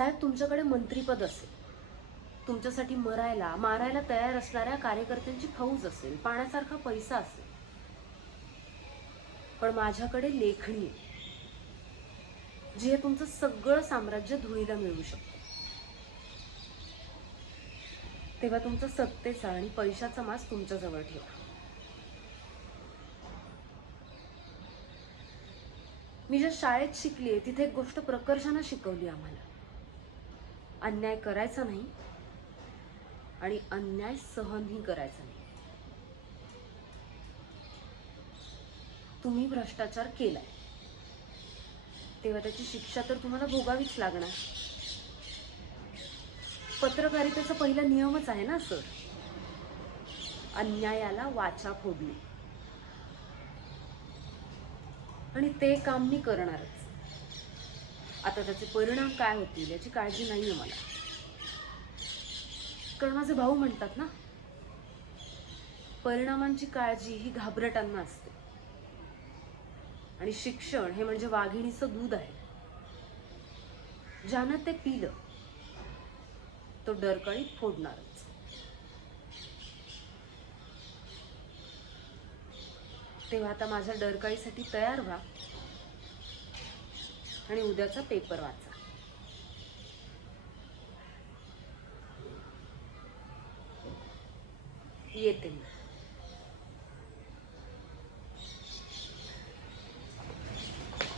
साहेब, तुमच्याकडे मंत्रीपद असेल, तुमच्यासाठी मरायला मारायला तयार असणाऱ्या कार्यकर्त्यांची फौज असेल, पाण्यासारखा पैसा असेल, पण माझ्याकडे लेखणी आहे, जी हे तुमचं सगळं साम्राज्य धुळीला मिळवू शकते. तेव्हा तुमचा सत्तेचा आणि पैशाचा मास तुमच्या जवळ ठेवा. मी ज्या शाळेत शिकली आहे तिथे एक गोष्ट प्रकर्षाने शिकवली आम्हाला. अन्याय करायचा नाही आणि अन्याय सहनही करायचा नाही. तुम्ही भ्रष्टाचार केलाय तेव्हा त्याची शिक्षा तर तुम्हाला भोगावीच लागणार. पत्रकारितेचा पहिला नियमच आहे ना सर, अन्यायाला वाचा फोडणे. आणि ते काम मी करणारच. आता त्याचे परिणाम काय होतील याची काळजी नाहीये मला, कारण माझे भाऊ म्हणतात ना, परिणामांची काळजी ही घाबरटांना असते आणि शिक्षण हे म्हणजे वाघिणीचं दूध आहे. ज्यानं ते पिलं तो डरकाळी फोडणारच. तेव्हा आता माझ्या डरकाळीसाठी तयार व्हा आणि उद्याचा पेपर वाचा. येते मी.